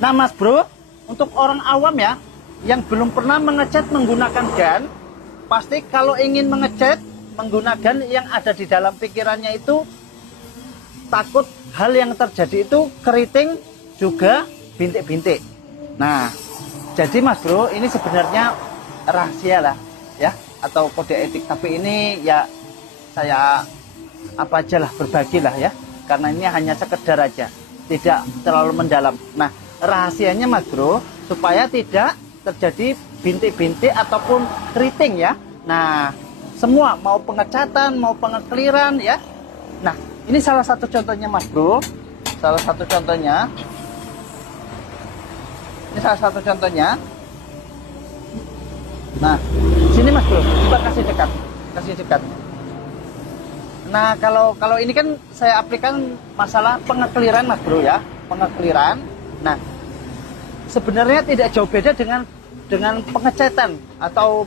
Nah mas bro, untuk orang awam ya, yang belum pernah mengecat menggunakan gun, pasti kalau ingin mengecat menggunakan yang ada di dalam pikirannya itu takut hal yang terjadi itu keriting juga bintik-bintik. Nah, jadi mas bro, ini sebenarnya rahasia lah ya, atau kode etik, tapi ini ya saya apa aja lah, berbagi lah ya, karena ini hanya sekedar aja, tidak terlalu mendalam. Nah, rahasianya mas bro, supaya tidak terjadi bintik-bintik ataupun keriting ya. Nah, semua mau pengecatan, mau pengekliran ya. Nah, ini salah satu contohnya mas bro, salah satu contohnya. Ini salah satu contohnya. Nah, sini mas bro, coba kasih dekat, kasih dekat. Nah, kalau ini kan saya aplikasikan masalah pengekliran mas bro ya, pengekliran. Nah, sebenarnya tidak jauh beda dengan pengecatan atau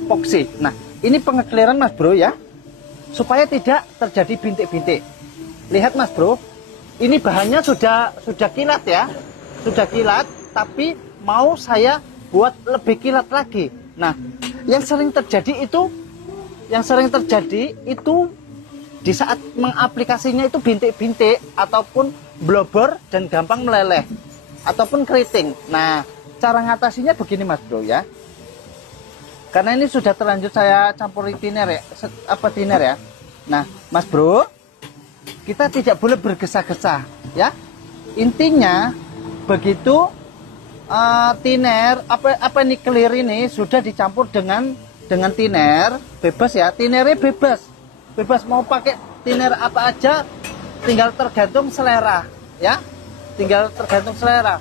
epoxy. Nah, ini pengekliran mas bro ya, supaya tidak terjadi bintik-bintik. Lihat mas bro, ini bahannya sudah kilat ya, sudah kilat, tapi mau saya buat lebih kilat lagi. Nah, yang sering terjadi itu di saat mengaplikasinya itu bintik-bintik ataupun blobber dan gampang meleleh ataupun keriting. Nah, cara ngatasinya begini mas bro ya. Karena ini sudah terlanjur saya campuri thinner ya, thinner ya. Nah, mas bro, kita tidak boleh bergesa-gesa ya. Intinya begitu thinner ini clear ini sudah dicampur dengan thinner, bebas ya, thinnernya bebas mau pakai thinner apa aja, tinggal tergantung selera ya, tinggal tergantung selera,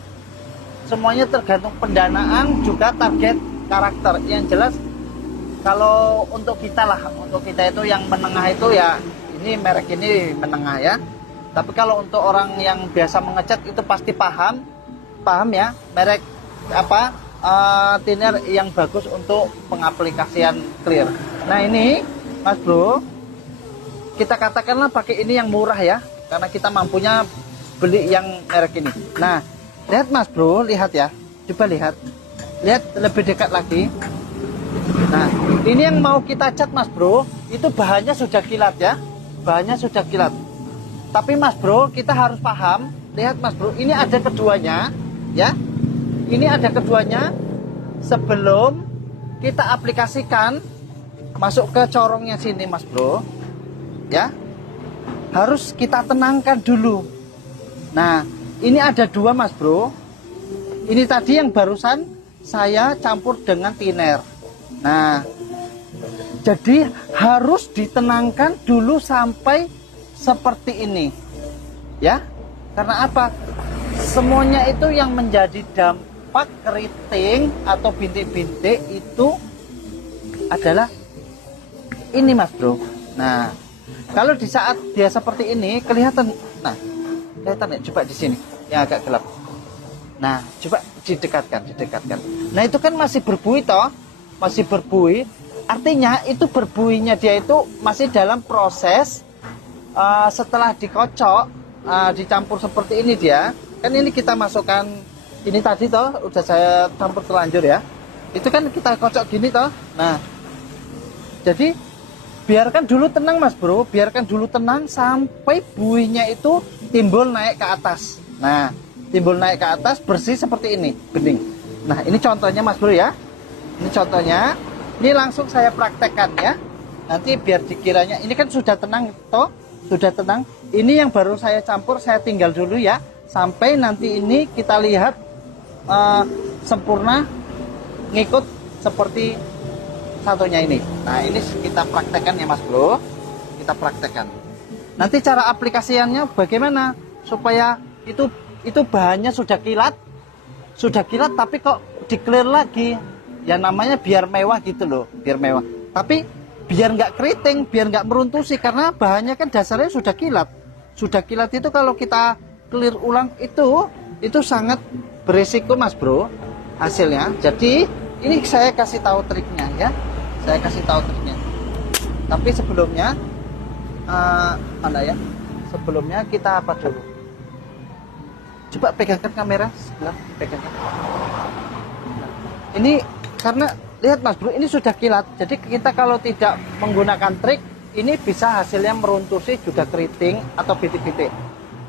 semuanya tergantung pendanaan juga target karakter. Yang jelas kalau untuk kita itu yang menengah itu ya, ini merek ini menengah ya, tapi kalau untuk orang yang biasa mengecat itu pasti paham ya merek apa thinner yang bagus untuk pengaplikasian clear. Nah ini mas bro, kita katakanlah pakai ini yang murah ya, karena kita mampunya beli yang merek ini. Nah lihat mas bro, lihat ya, coba lihat lebih dekat lagi. Nah ini yang mau kita cat mas bro, itu bahannya sudah kilat ya, bahannya sudah kilat. Tapi mas bro, kita harus paham, lihat mas bro, ini ada keduanya ya, ini ada keduanya. Sebelum kita aplikasikan masuk ke corongnya sini mas bro ya, harus kita tenangkan dulu. Nah ini ada dua mas bro, ini tadi yang barusan saya campur dengan thinner. Nah jadi harus ditenangkan dulu sampai seperti ini ya. Karena apa? Semuanya itu yang menjadi dampak keriting atau bintik-bintik itu adalah ini mas bro. Nah kalau di saat dia seperti ini kelihatan, nah kelihatan ya, coba di sini yang agak gelap. Nah coba didekatkan. Nah itu kan masih berbuih toh, masih berbuih, artinya itu berbuihnya dia itu masih dalam proses setelah dikocok, dicampur seperti ini dia. Kan ini kita masukkan, ini tadi toh udah saya campur terlanjur ya, itu kan kita kocok gini toh. Nah jadi biarkan dulu tenang mas bro, biarkan dulu tenang sampai buihnya itu timbul naik ke atas. Nah timbul naik ke atas bersih seperti ini, bening. Nah ini contohnya mas bro ya, ini contohnya, ini langsung saya praktekkan ya, nanti biar dikiranya ini kan sudah tenang toh, sudah tenang. Ini yang baru saya campur, saya tinggal dulu ya, sampai nanti ini kita lihat sempurna ngikut seperti satunya ini. Nah ini kita praktekkan ya mas bro, kita praktekkan. Nanti cara aplikasiannya bagaimana supaya itu bahannya sudah kilat tapi kok di clear lagi ya, namanya biar mewah gitu loh, biar mewah tapi biar nggak keriting, biar nggak meruntusi, karena bahannya kan dasarnya sudah kilat itu kalau kita clear ulang itu sangat berisiko mas bro hasilnya. Jadi ini saya kasih tahu triknya ya, tapi sebelumnya sebelumnya kita apa dulu, Coba pegangkan kamera sebelah, pegangkan. Nah, ini karena lihat Mas Bro, ini sudah kilat. Jadi kita kalau tidak menggunakan trik, ini bisa hasilnya meruntusi juga keriting atau bintik-bintik.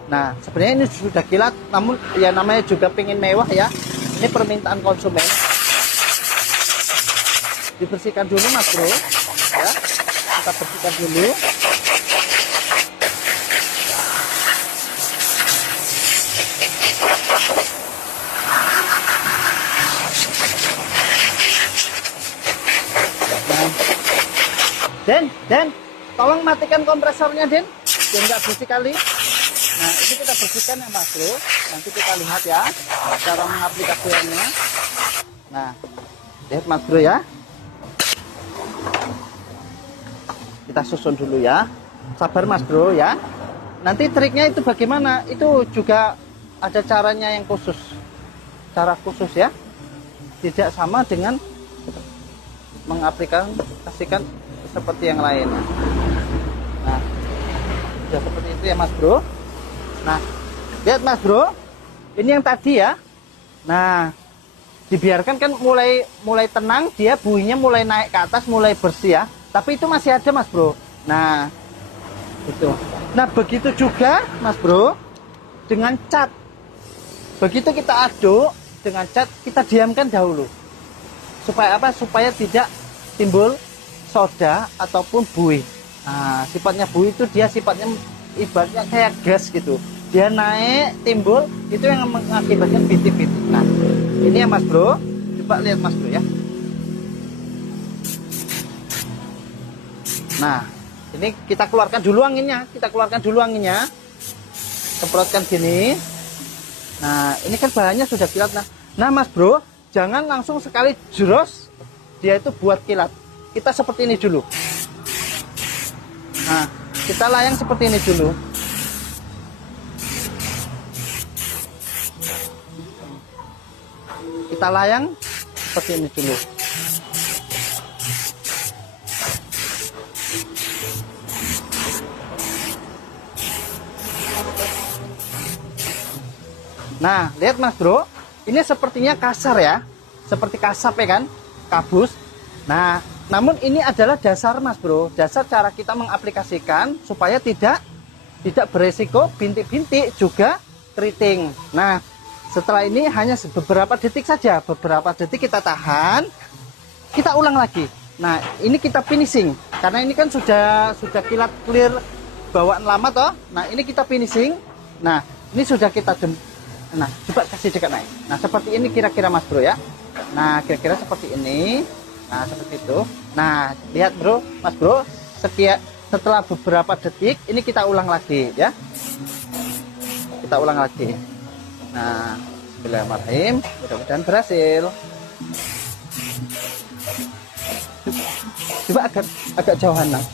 Nah, sebenarnya ini sudah kilat, namun ya namanya juga pengen mewah ya. Ini permintaan konsumen. Dibersihkan dulu Mas Bro, ya. Kita bersihkan dulu. Den, tolong matikan kompresornya, Den. Biar nggak bersih kali. Nah, ini kita bersihkan ya, Mas Bro. Nanti kita lihat ya cara mengaplikasikannya. Nah, lihat Mas Bro ya. Kita susun dulu ya. Sabar Mas Bro ya. Nanti triknya itu bagaimana? Itu juga ada caranya yang khusus. Cara khusus ya. Tidak sama dengan mengaplikasikan seperti yang lain. Nah, sudah seperti itu ya Mas Bro. Nah, lihat Mas Bro, ini yang tadi ya. Nah, dibiarkan kan mulai tenang, dia buihnya mulai naik ke atas, mulai bersih ya. Tapi itu masih ada Mas Bro. Nah, itu. Nah, begitu juga Mas Bro dengan cat. Begitu kita aduk dengan cat, kita diamkan dahulu. Supaya apa? Supaya tidak timbul soda ataupun buih. Nah, sifatnya buih itu dia sifatnya ibaratnya kayak gas gitu. Dia naik, timbul, itu yang mengakibatkan bintik-bintik. Nah, ini ya Mas Bro. Coba lihat Mas Bro ya. Nah, ini kita keluarkan dulu anginnya. Semprotkan gini. Nah, ini kan bahannya sudah kilat. Nah Mas Bro, jangan langsung sekali jeros dia itu buat kilat. Kita seperti ini dulu. Nah, kita layang seperti ini dulu. Kita layang seperti ini dulu. Nah, lihat Mas Bro, ini sepertinya kasar ya. Seperti kasap ya kan? Kabus. Nah, namun ini adalah dasar Mas Bro, dasar cara kita mengaplikasikan supaya tidak beresiko bintik-bintik juga keriting. Nah, setelah ini hanya beberapa detik saja, beberapa detik kita tahan, kita ulang lagi. Nah, ini kita finishing karena ini kan sudah kilat clear bawaan lama toh. Nah, ini kita finishing. Nah, ini sudah kita Nah, coba kasih dekat naik. Nah, seperti ini kira-kira Mas Bro ya. Nah, kira-kira seperti ini. Nah, seperti itu. Nah, lihat Bro, Mas Bro, setelah beberapa detik ini kita ulang lagi ya. Kita ulang lagi. Nah, bismillahirrahmanirrahim. Mudah-mudahan berhasil. Coba agak jauhan lah.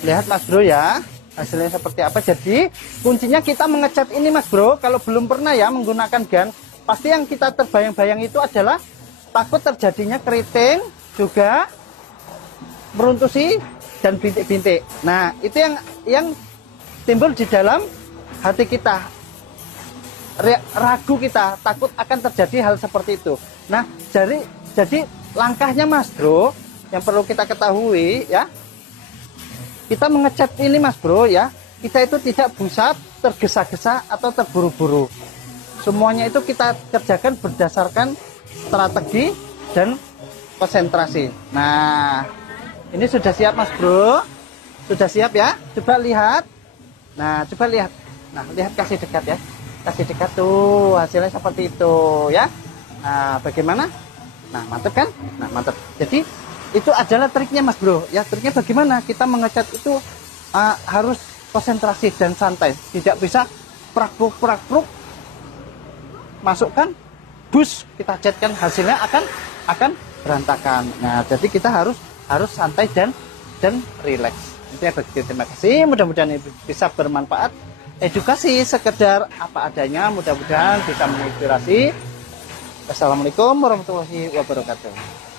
Lihat Mas Bro ya, hasilnya seperti apa. Jadi kuncinya kita mengecat ini Mas Bro. Kalau belum pernah ya menggunakan gun, pasti yang kita terbayang-bayang itu adalah takut terjadinya keriting, juga meruntusi dan bintik-bintik. Nah, itu yang timbul di dalam hati kita, ragu kita, takut akan terjadi hal seperti itu. Nah, jadi langkahnya Mas Bro yang perlu kita ketahui ya, kita mengecat ini Mas Bro ya, kita itu tidak busat, tergesa-gesa atau terburu-buru. Semuanya itu kita kerjakan berdasarkan strategi dan konsentrasi. Nah, ini sudah siap Mas Bro, sudah siap ya. Coba lihat. Nah, coba lihat. Nah, lihat, kasih dekat ya, kasih dekat tuh, hasilnya seperti itu ya. Nah, bagaimana? Nah, mantap kan? Nah, mantap. Jadi itu adalah triknya Mas Bro ya. Triknya bagaimana kita mengecat itu, harus konsentrasi dan santai, tidak bisa prak-pruk masukkan bus, kita jetkan, hasilnya akan berantakan. Nah, jadi kita harus santai dan rileks. Intinya begitu. Terima kasih, mudah-mudahan ini bisa bermanfaat. Edukasi sekedar apa adanya, mudah-mudahan bisa menginspirasi. Wassalamualaikum warahmatullahi wabarakatuh.